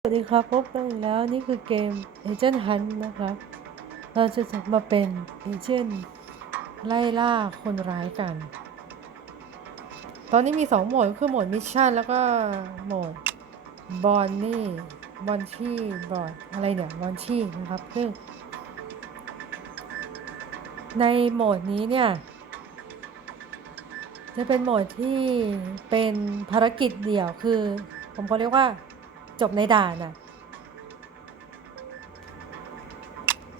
สวัสดีครับพบกันอีกแล้วนี่คือเกม Agent Hunt นะครับ เราจะมาเป็นเอเจนต์ไล่ล่าคนร้ายกัน ตอนนี้มี 2 โหมดคือโหมดมิชชั่นแล้วก็โหมดบอนนี่บอนชี่บอดอะไรเนี่ยบอนชี่นะครับซึ่งในโหมดนี้เนี่ย จะเป็นโหมดที่เป็นภารกิจเดี่ยวคือ ผมก็เรียกว่า จบในด่านน่ะ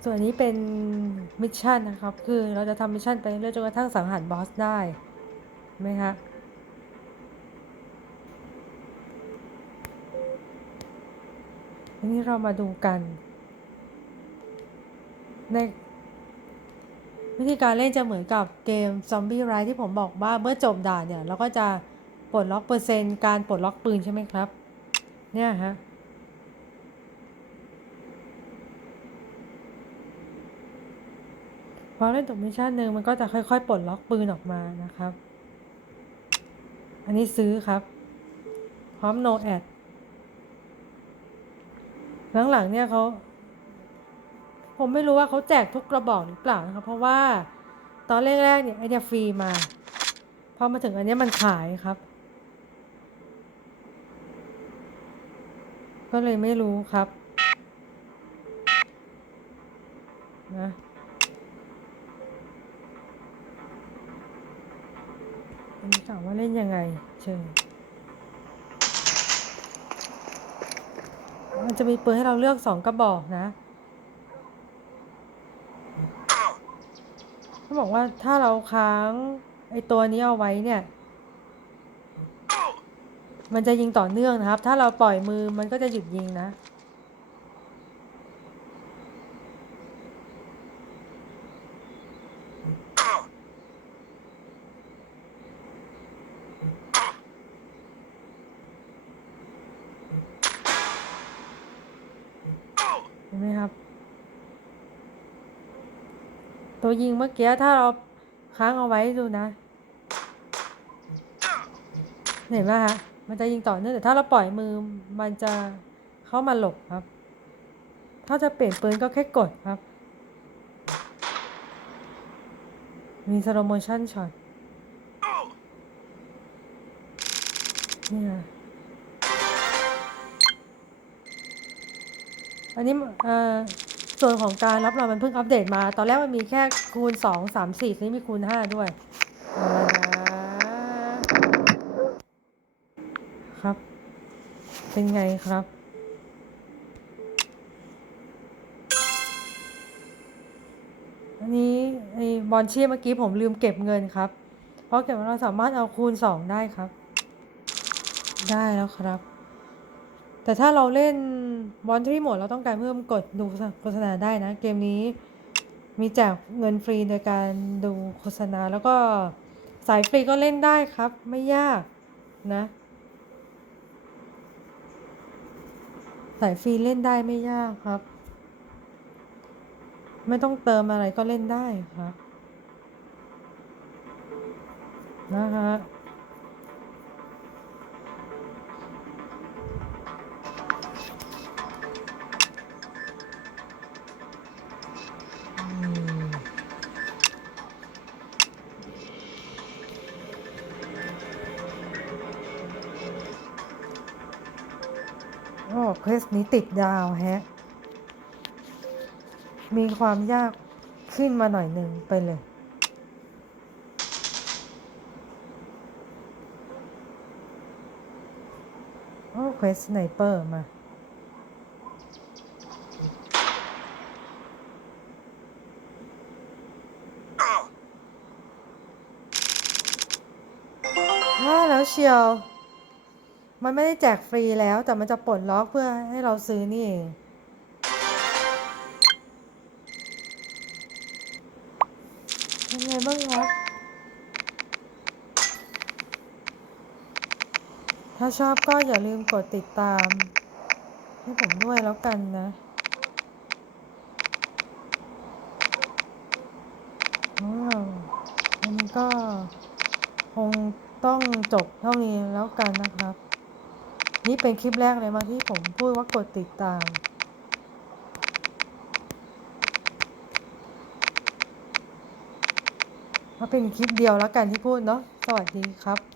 ส่วนนี้เป็นมิชชั่นนะครับ คือเราจะทำมิชชั่นไปเรื่อยจนกระทั่งสังหารบอสได้ไหมฮะทีนี้เรามาดูกัน ในวิธีการเล่นจะเหมือนกับเกม Zombie Ride ที่ผมบอกว่าเมื่อจบด่านเนี่ย เราก็จะปลดล็อกเปอร์เซ็นต์การปลดล็อกปืนใช่ไหมครับ เนี่ยฮะพอเล่นจบมิชชั่นหนึ่งมันก็จะค่อยๆ ปลดล็อกปืนออกมานะครับ อันนี้ซื้อครับ พร้อม no ad หลังๆเนี่ยเขาผมไม่รู้ว่าเขาแจกทุกกระบอกหรือเปล่านะครับ เพราะว่าตอนแรกๆเนี่ยไอเดียฟรีมา พอมาถึงอันเนี้ยมันขายครับ ก็เลยไม่รู้ครับนะอันถามว่าเล่นยังไง เชิญมันจะมีปืนให้เราเลือกสองกระบอกนะเขาบอกว่าถ้าเราค้างไอตัวนี้เอาไว้เนี่ย มันจะยิงต่อเนื่องนะครับ ถ้าเราปล่อยมือมันก็จะหยุดยิงนะ เห็นไหมครับ ตัวยิงเมื่อกี้ถ้าเราค้างเอาไว้ดูนะ เห็นไหมฮะ มันจะยิงต่อเนื่องแต่ถ้าเราปล่อยมือมันจะเข้ามาหลบครับ ถ้าจะเปลี่ยนปืนก็แค่กดครับ มีสโลโมชั่นช็อตนี่ค่ะอันนี้เอ่อส่วนของการรับรองมันเพิ่งอัปเดตมา ตอนแรกมันมีแค่คูณ 2 3 4ทีนี้มีคูณ 5 ด้วยเอาละนะ ครับ เป็นไงครับ อันนี้ไอ้บอลเชียเมื่อกี้ผมลืมเก็บเงินครับ เพราะเก็บเราสามารถเอาคูณ 2 ได้ครับ ได้แล้วครับ แต่ถ้าเราเล่นบอลที่หมดเราต้องการเพิ่มกดดูโฆษณาได้นะ เกมนี้มีแจกเงินฟรีโดยการดูโฆษณาแล้วก็สายฟรีก็เล่นได้ครับ ไม่ยากนะ สายฟรีเล่นได้ไม่ยากครับ ไม่ต้องเติมอะไรก็เล่นได้ครับ นะคะ เควสนี้ติดดาวแฮะ มีความยากขึ้นมาหน่อยหนึ่งไปเลย โอ้เควสสไนเปอร์มาว่าแล้วเชียว มันไม่ได้แจกฟรีแล้วแต่มันจะปลดล็อกเพื่อให้เราซื้อนี่เองเป็นไงบ้างครับ ถ้าชอบก็อย่าลืมกดติดตาม ให้ผมด้วยแล้วกันนะว้าวอันนี้ก็คงต้องจบเท่านี้แล้วกันนะครับ นี่เป็นคลิปแรกเลยมั้งที่ผมพูดว่ากดติดตาม มาเป็นคลิปเดียวแล้วกันที่พูดเนาะ สวัสดีครับ